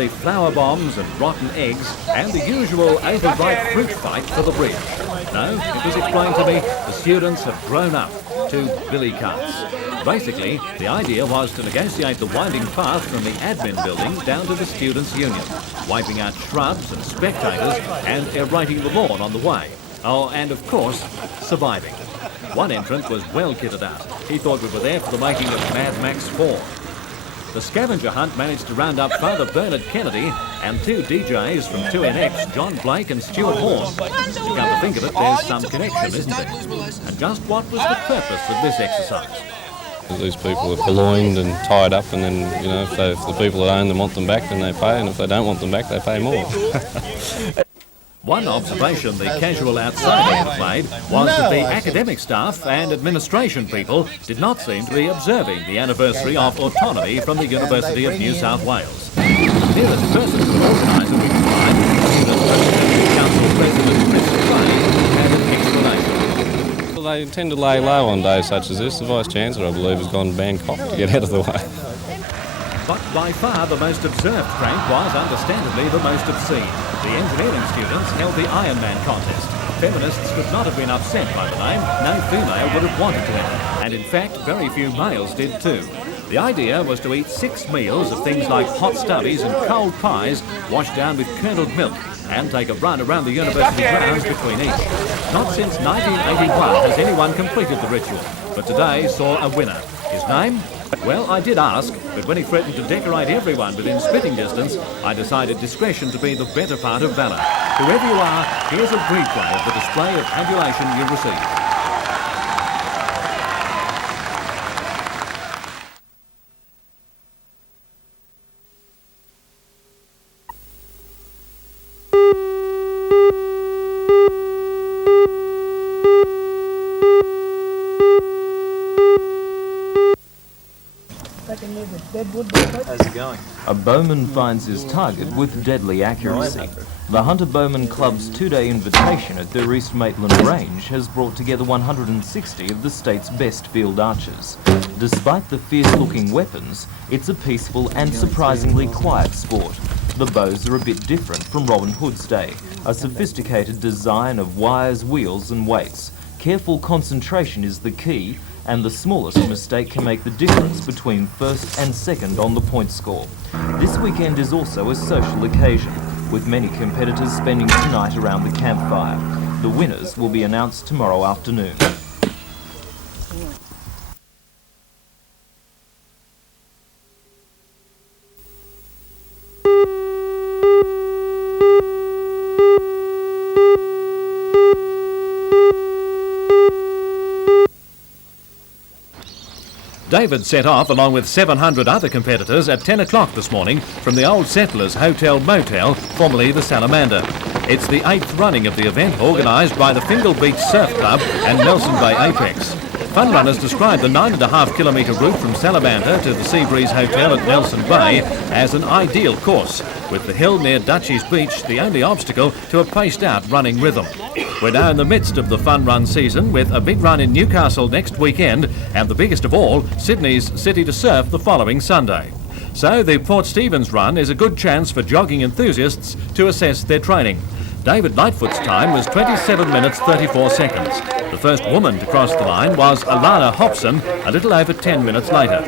the flour bombs and rotten eggs and the usual overripe fruit fight for the bridge. No, it was explained to me the students have grown up to billy carts. Basically, the idea was to negotiate the winding path from the admin building down to the students' union, wiping out shrubs and spectators and aerating the lawn on the way. Oh, and of course, surviving. One entrant was well kitted out. He thought we were there for the making of Mad Max 4. The scavenger hunt managed to round up Father Bernard Kennedy and 2 DJs from 2NX, John Blake and Stuart Horn. Come to think of it, there's some connection, isn't there? And just what was the purpose of this exercise? These people are purloined and tied up, and then, you know, if the people that own them want them back, then they pay, and if they don't want them back, they pay more. One observation the casual outsider had made was that the academic staff and administration people did not seem to be observing the anniversary of Autonomy from the University of New South Wales. The nearest person to the organiser we could find was Council President Chris had an explanation. Well, they tend to lay low on days such as this. The Vice-Chancellor, I believe, has gone Bangkok to get out of the way. But by far the most observed prank was understandably the most obscene. The engineering students held the Ironman contest. Feminists could not have been upset by the name. No female would have wanted to enter. And in fact, very few males did too. The idea was to eat 6 meals of things like hot stubbies and cold pies washed down with curdled milk and take a run around the university grounds between each. Not since 1981 has anyone completed the ritual, but today saw a winner. His name? Well, I did ask, but when he threatened to decorate everyone within spitting distance, I decided discretion to be the better part of valour. Whoever you are, here's a replay of the display of adulation you received. How's it going? A bowman finds his target with deadly accuracy. The Hunter Bowman Club's 2-day invitation at their East Maitland range has brought together 160 of the state's best field archers. Despite the fierce-looking weapons, it's a peaceful and surprisingly quiet sport. The bows are a bit different from Robin Hood's day, a sophisticated design of wires, wheels and weights. Careful concentration is the key, and the smallest mistake can make the difference between first and second on the point score. This weekend is also a social occasion, with many competitors spending tonight around the campfire. The winners will be announced tomorrow afternoon. David set off along with 700 other competitors at 10 o'clock this morning from the Old Settlers Hotel Motel, formerly the Salamander. It's the 8th running of the event, organised by the Fingal Beach Surf Club and Nelson Bay Apex. Fun runners describe the 9.5 kilometre route from Salamander to the Seabreeze Hotel at Nelson Bay as an ideal course, with the hill near Dutchie's Beach the only obstacle to a paced-out running rhythm. We're now in the midst of the fun run season, with a big run in Newcastle next weekend and the biggest of all, Sydney's City to Surf the following Sunday. So the Port Stephens run is a good chance for jogging enthusiasts to assess their training. David Lightfoot's time was 27 minutes 34 seconds. The first woman to cross the line was Alana Hobson a little over 10 minutes later.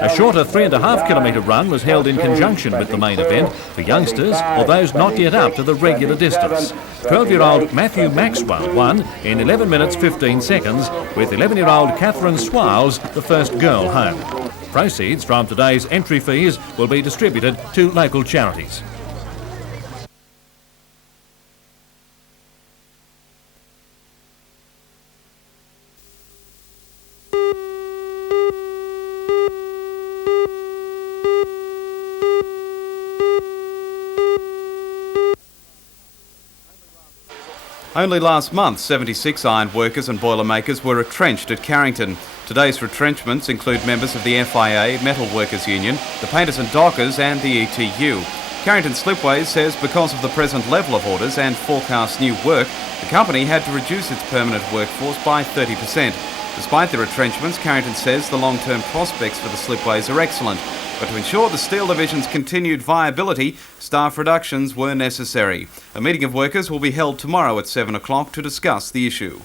A shorter 3.5 kilometre run was held in conjunction with the main event for youngsters or those not yet up to the regular distance. 12-year-old Matthew Maxwell won in 11 minutes 15 seconds, with 11-year-old Catherine Swiles the first girl home. Proceeds from today's entry fees will be distributed to local charities. Only last month, 76 iron workers and boilermakers were retrenched at Carrington. Today's retrenchments include members of the FIA, Metal Workers Union, the Painters and Dockers and the ETU. Carrington Slipways says because of the present level of orders and forecast new work, the company had to reduce its permanent workforce by 30%. Despite the retrenchments, Carrington says the long-term prospects for the Slipways are excellent. But to ensure the steel division's continued viability, staff reductions were necessary. A meeting of workers will be held tomorrow at 7 o'clock to discuss the issue.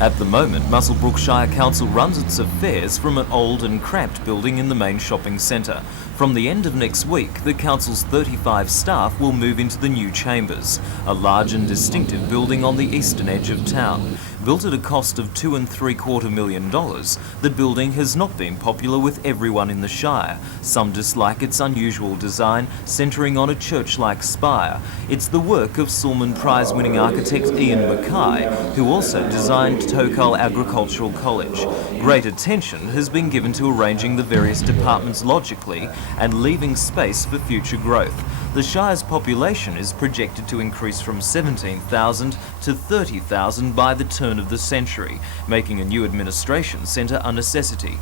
At the moment, Muswellbrook Shire Council runs its affairs from an old and cramped building in the main shopping centre. From the end of next week, the council's 35 staff will move into the new chambers, a large and distinctive building on the eastern edge of town. Built at a cost of $2.75 million, the building has not been popular with everyone in the Shire. Some dislike its unusual design, centring on a church-like spire. It's the work of Sulman Prize-winning architect Ian Mackay, who also designed Tokal Agricultural College. Great attention has been given to arranging the various departments logically and leaving space for future growth. The Shire's population is projected to increase from 17,000 to 30,000 by the turn of the century, making a new administration centre a necessity.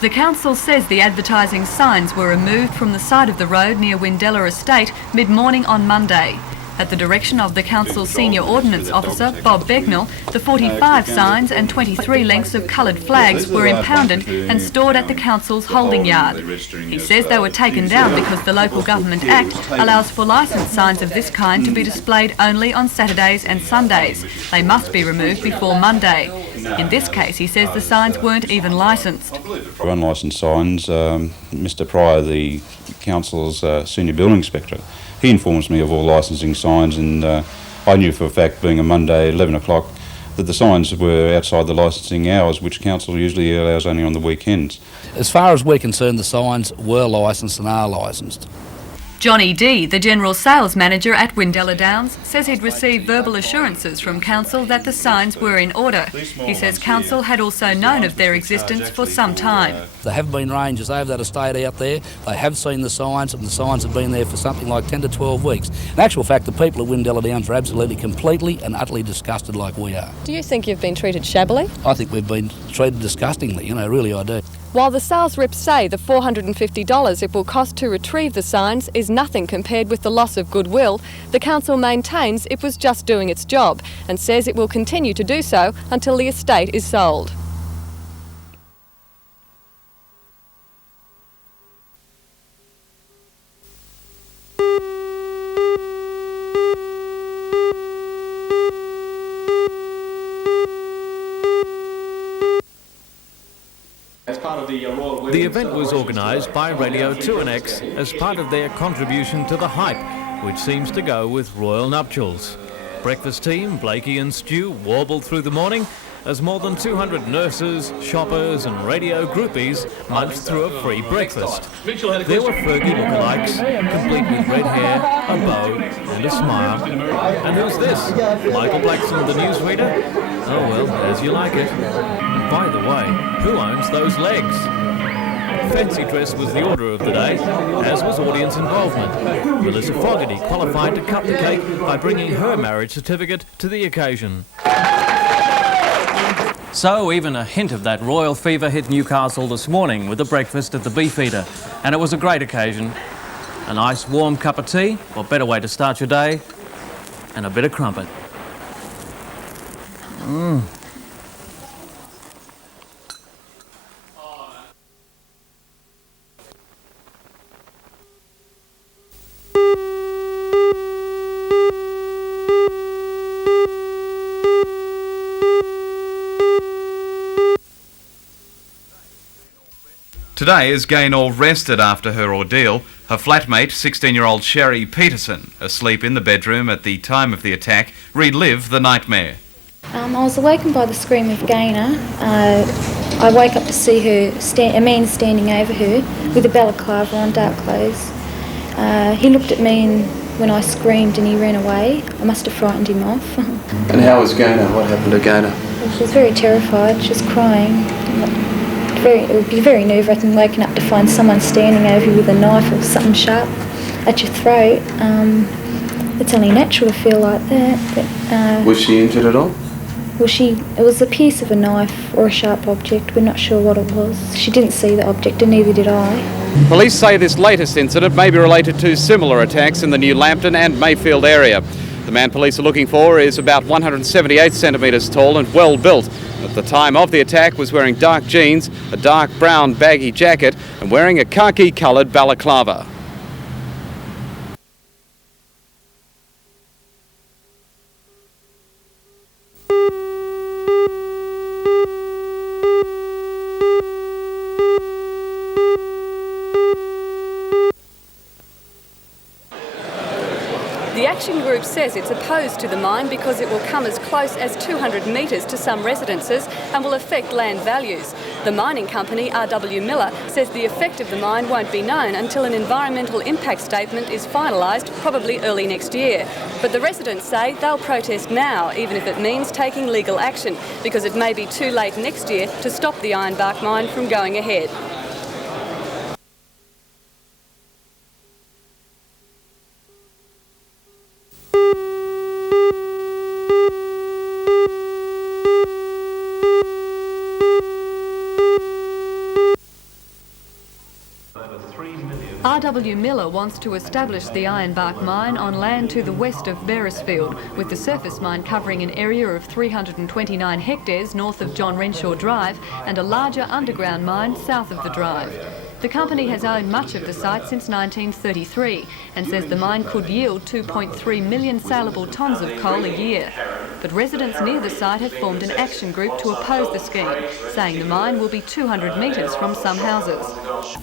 The council says the advertising signs were removed from the side of the road near Windella Estate mid-morning on Monday. At the direction of the council's senior ordnance officer, Bob Begnell, the 45 signs and 23 lengths of coloured flags were impounded and stored at the council's holding yard. He says they were taken down because the Local Government Act allows for licensed signs of this kind to be displayed only on Saturdays and Sundays. They must be removed before Monday. In this case, he says the signs weren't even licensed. For unlicensed signs, Mr Pryor, the council's senior building inspector, he informs me of all licensing signs, and I knew for a fact, being a Monday 11 o'clock, that the signs were outside the licensing hours, which council usually allows only on the weekends. As far as we're concerned, the signs were licensed and are licensed. Johnny D, the General Sales Manager at Windella Downs, says he'd received verbal assurances from Council that the signs were in order. He says Council had also known of their existence for some time. There have been rangers over that estate out there. They have seen the signs, and the signs have been there for something like 10 to 12 weeks. In actual fact, the people at Windella Downs are absolutely, completely and utterly disgusted like we are. Do you think you've been treated shabbily? I think we've been treated disgustingly, really I do. While the sales reps say the $450 it will cost to retrieve the signs is nothing compared with the loss of goodwill, the council maintains it was just doing its job and says it will continue to do so until the estate is sold. The event was organised by Radio 2NX as part of their contribution to the hype, which seems to go with royal nuptials. Breakfast team, Blakey and Stu, warbled through the morning as more than 200 nurses, shoppers and radio groupies munched through a free breakfast. There were Fergie lookalikes, complete with red hair, a bow and a smile. And who's this? Michael Blackson, the newsreader? Oh well, as you like it. And by the way, who owns those legs? Fancy dress was the order of the day, as was audience involvement. Melissa Fogarty qualified to cut the cake by bringing her marriage certificate to the occasion. So even a hint of that royal fever hit Newcastle this morning with a breakfast at the Beefeater, and it was a great occasion. A nice warm cup of tea, or better way to start your day, and a bit of crumpet. Today is Gaynor rested after her ordeal. Her flatmate, 16-year-old Sherry Peterson, asleep in the bedroom at the time of the attack, relived the nightmare. I was awakened by the scream of Gaynor. I woke up to see her, a man standing over her with a balaclava on, dark clothes. He looked at me and when I screamed and he ran away. I must have frightened him off. And how was Gaynor? What happened to Gaynor? Well, she was very terrified. She was crying. It would be very nerve-wracking waking up to find someone standing over you with a knife or something sharp at your throat. It's only natural to feel like that. But, was she injured at all? Well, it was a piece of a knife or a sharp object. We're not sure what it was. She didn't see the object, and neither did I. Police say this latest incident may be related to similar attacks in the New Lambton and Mayfield area. The man police are looking for is about 178 centimetres tall and well built. At the time of the attack was wearing dark jeans, a dark brown baggy jacket and wearing a khaki coloured balaclava. The action group says it's opposed to the mine because it will come as close as 200 metres to some residences and will affect land values. The mining company, R.W. Miller, says the effect of the mine won't be known until an environmental impact statement is finalised, probably early next year. But the residents say they'll protest now, even if it means taking legal action, because it may be too late next year to stop the Ironbark mine from going ahead. R.W. Miller wants to establish the Ironbark mine on land to the west of Beresfield, with the surface mine covering an area of 329 hectares north of John Renshaw Drive and a larger underground mine south of the drive. The company has owned much of the site since 1933 and says the mine could yield 2.3 million saleable tonnes of coal a year. But residents near the site have formed an action group to oppose the scheme, saying the mine will be 200 metres from some houses.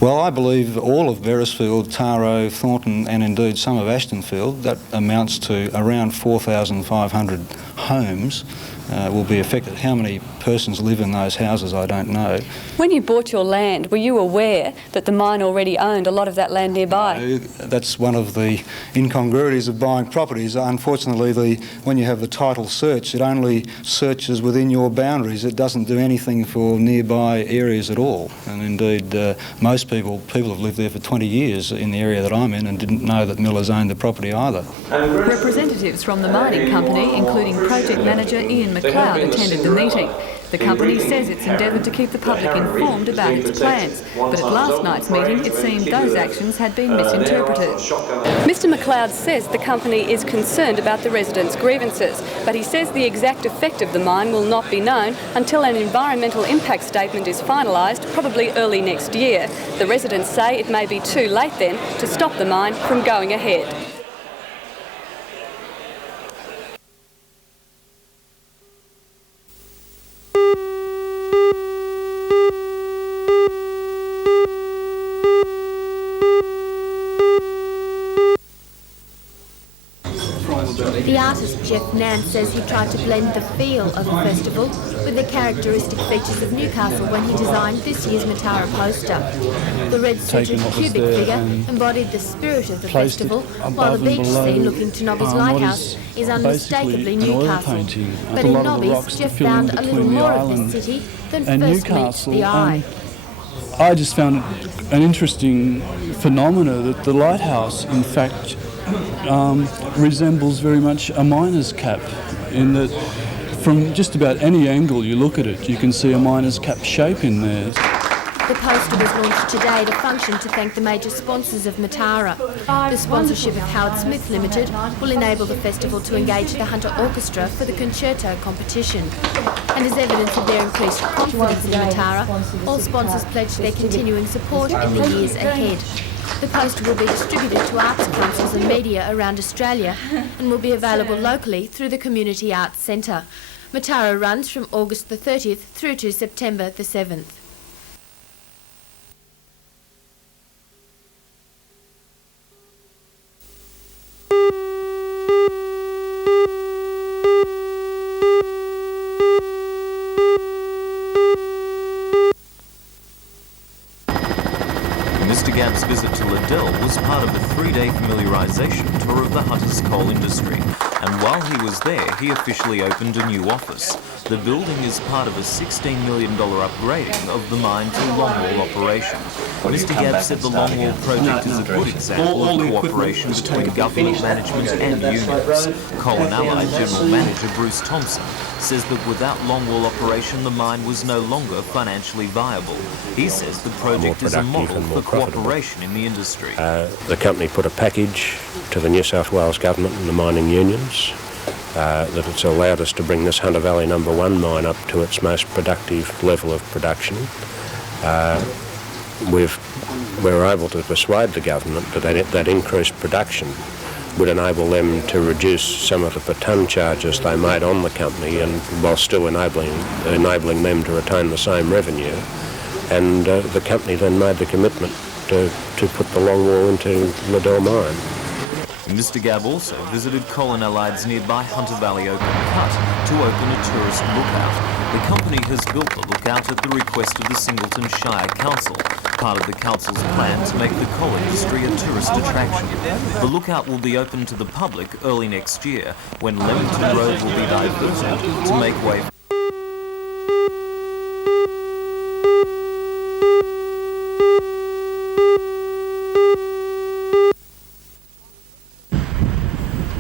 Well, I believe all of Beresfield, Taro, Thornton and indeed some of Ashtonfield, that amounts to around 4,500 homes, will be affected. How many persons live in those houses, I don't know. When you bought your land, were you aware that the mine already owned a lot of that land nearby? That's one of the incongruities of buying properties. Unfortunately, when you have the title search, it only searches within your boundaries. It doesn't do anything for nearby areas at all. And indeed, most people have lived there for 20 years in the area that I'm in and didn't know that Millers owned the property either. Representatives from the mining company, including project manager Ian McLeod, attended the meeting. The company says it's endeavoured to keep the public informed about its plans, but at last night's meeting it seemed those actions had been misinterpreted. Mr McLeod says the company is concerned about the residents' grievances, but he says the exact effect of the mine will not be known until an environmental impact statement is finalised, probably early next year. The residents say it may be too late then to stop the mine from going ahead. The artist Jeff Nan says he tried to blend the feel of the festival with the characteristic features of Newcastle when he designed this year's Matara poster. The red-suited cubic figure embodied the spirit of the festival, while the beach scene looking to Nobby's Lighthouse is unmistakably Newcastle. But in Nobby's, Jeff found a little more of this city than first meets the eye. I just found it an interesting phenomena that the lighthouse, in fact, resembles very much a miner's cap, in that from just about any angle you look at it, you can see a miner's cap shape in there. The poster was launched today at a function to thank the major sponsors of Matara. The sponsorship of Howard Smith Limited will enable the festival to engage the Hunter Orchestra for the concerto competition. And as evidence of their increased confidence in Matara, all sponsors pledged their continuing support in the years ahead. The poster will be distributed to arts councils and media around Australia and will be available locally through the Community Arts Centre. Matara runs from August the 30th through to September the 7th. Mr Gabb's visit to Liddell was part of a 3-day familiarisation tour of the Hunter's coal industry, and while he was there, he officially opened a new office. The building is part of a $16 million upgrading of the mine to longwall operation. Mr Gabb said the longwall project is a good example of cooperation between government, management and unions. Coal and Allied General Manager Bruce Thompson says that without longwall operation, the mine was no longer financially viable. He says the project is a model for cooperation in the industry. The company put a package to the New South Wales Government and the mining unions that it's allowed us to bring this Hunter Valley No. 1 mine up to its most productive level of production. We're able to persuade the government that increased production would enable them to reduce some of the per tonne charges they made on the company, and while still enabling them to retain the same revenue. And the company then made the commitment to put the longwall into Liddell mine. Mr Gabb also visited Coal and Allied's nearby Hunter Valley Open Cut to open a tourist lookout. The company has built the lookout at the request of the Singleton Shire Council, part of the council's plan to make the coal industry a tourist attraction. The lookout will be open to the public early next year, when Leamington Road will be diverted to make way for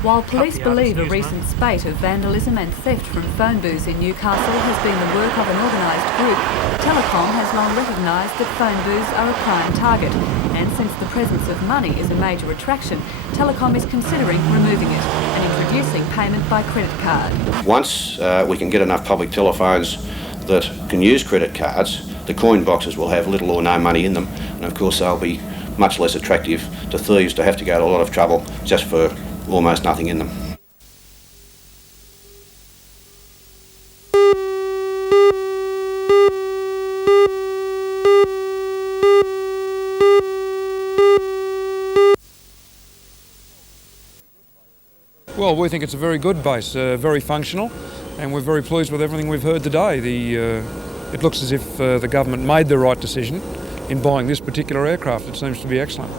While police believe a recent spate of vandalism and theft from phone booths in Newcastle has been the work of an organised group, Telecom has long recognised that phone booths are a prime target, and since the presence of money is a major attraction, Telecom is considering removing it and introducing payment by credit card. Once we can get enough public telephones that can use credit cards, the coin boxes will have little or no money in them, and of course they'll be much less attractive to thieves to have to go to a lot of trouble just for almost nothing in them. Well, we think it's a very good base, very functional, and we're very pleased with everything we've heard today. It looks as if the government made the right decision in buying this particular aircraft. It seems to be excellent.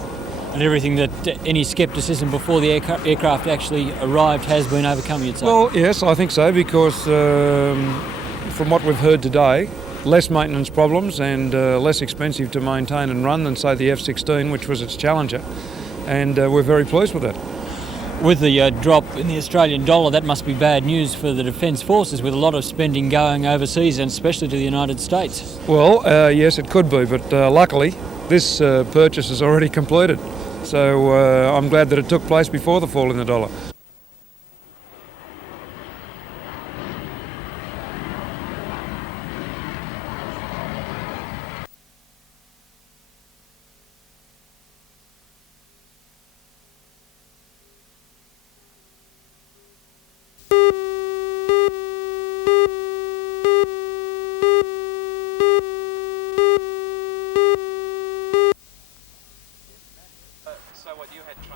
And everything that any scepticism before the aircraft actually arrived has been overcome, you'd say? Well, yes, I think so, because from what we've heard today, less maintenance problems and less expensive to maintain and run than, say, the F-16, which was its challenger, and we're very pleased with that. With the drop in the Australian dollar, that must be bad news for the Defence Forces, with a lot of spending going overseas, and especially to the United States. Well, yes, it could be, but luckily this purchase is already completed. So I'm glad that it took place before the fall in the dollar.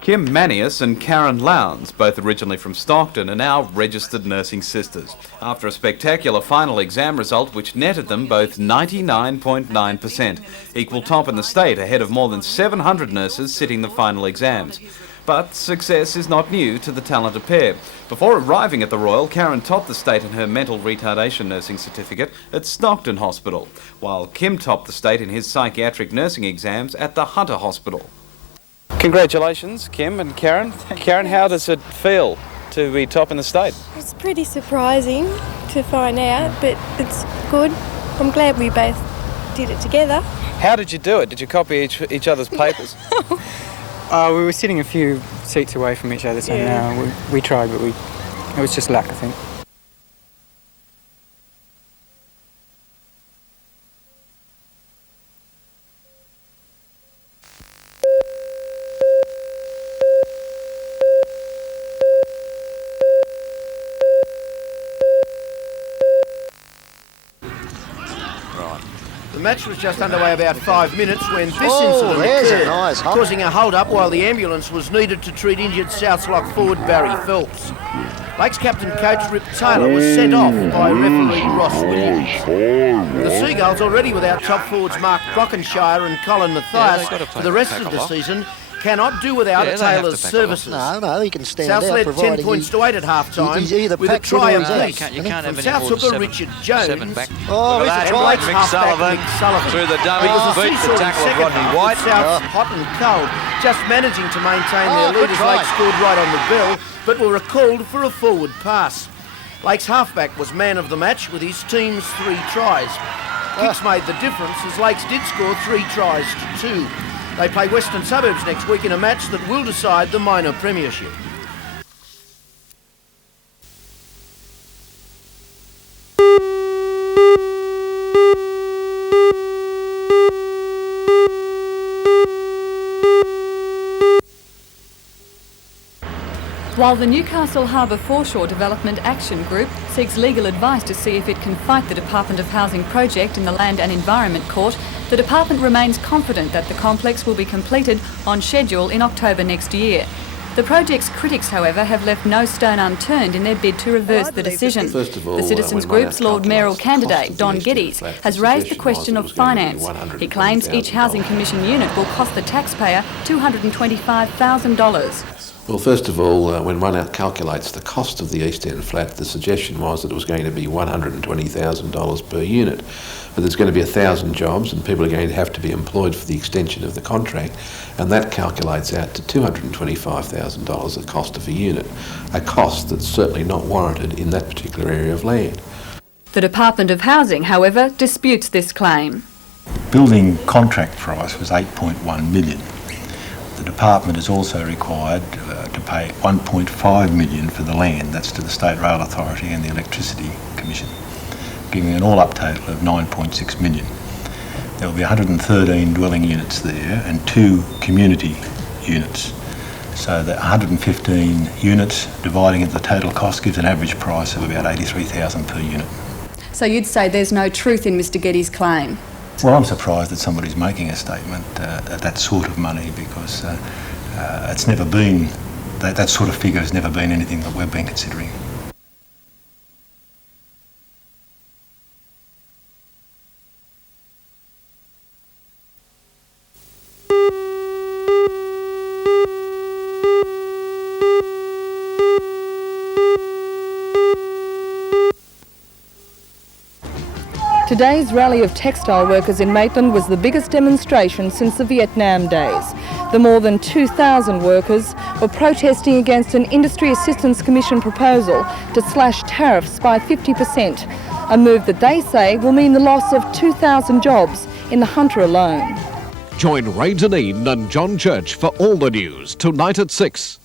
Kim Manius and Karen Lowndes, both originally from Stockton, are now registered nursing sisters, after a spectacular final exam result which netted them both 99.9%, equal top in the state ahead of more than 700 nurses sitting the final exams. But success is not new to the talented pair. Before arriving at the Royal, Karen topped the state in her mental retardation nursing certificate at Stockton Hospital, while Kim topped the state in his psychiatric nursing exams at the Hunter Hospital. Congratulations, Kim and Karen. Karen, how does it feel to be top in the state? It's pretty surprising to find out, but it's good. I'm glad we both did it together. How did you do it? Did you copy each other's papers? We were sitting a few seats away from each other, so yeah. We tried, but it was just luck, I think. The match was just underway about 5 minutes when this incident occurred, causing a hold-up while the ambulance was needed to treat injured South Lock forward Barry Phelps. Lakes captain coach Rip Taylor was sent off by referee Ross Williams. The Seagulls, already without top forwards Mark Brockenshire and Colin Mathias for the rest of the season, cannot do without Taylor's services. No, he can stand South out. led 10 points to 8 at half-time with a try apiece from South hooker Richard Jones and Lakes halfback Mick Sullivan. Through the dummy, It was a beat the seesaw tackle of second Rodney half White. with South's hot and cold, just managing to maintain their lead as Lakes scored right on the bell, but were recalled for a forward pass. Lakes halfback was man of the match with his team's 3 tries. Kicks made the difference as Lakes did score 3 tries to 2. They play Western Suburbs next week in a match that will decide the minor premiership. While the Newcastle Harbour Foreshore Development Action Group seeks legal advice to see if it can fight the Department of Housing project in the Land and Environment Court, the department remains confident that the complex will be completed on schedule in October next year. The project's critics, however, have left no stone unturned in their bid to reverse the decision. The Citizens Group's Lord Mayoral candidate, Don Geddes, has raised the question of finance. He claims each Housing Commission unit will cost the taxpayer $225,000. Well, first of all, when one calculates the cost of the East End flat, the suggestion was that it was going to be $120,000 per unit. But there's going to be 1,000 jobs and people are going to have to be employed for the extension of the contract, and that calculates out to $225,000 the cost of a unit, a cost that's certainly not warranted in that particular area of land. The Department of Housing, however, disputes this claim. Building contract price was $8.1 million. The department is also required to pay $1.5 million for the land, that's to the State Rail Authority and the Electricity Commission, giving an all-up total of $9.6 million. There will be 113 dwelling units there and 2 community units. So that 115 units dividing into the total cost gives an average price of about $83,000 per unit. So you'd say there's no truth in Mr Geddes' claim? Well, I'm surprised that somebody's making a statement at that sort of money, because it's never been, that sort of figure has never been anything that we've been considering. Today's rally of textile workers in Maitland was the biggest demonstration since the Vietnam days. The more than 2,000 workers were protesting against an Industry Assistance Commission proposal to slash tariffs by 50%, a move that they say will mean the loss of 2,000 jobs in the Hunter alone. Join Ray Deneen and John Church for all the news tonight at 6.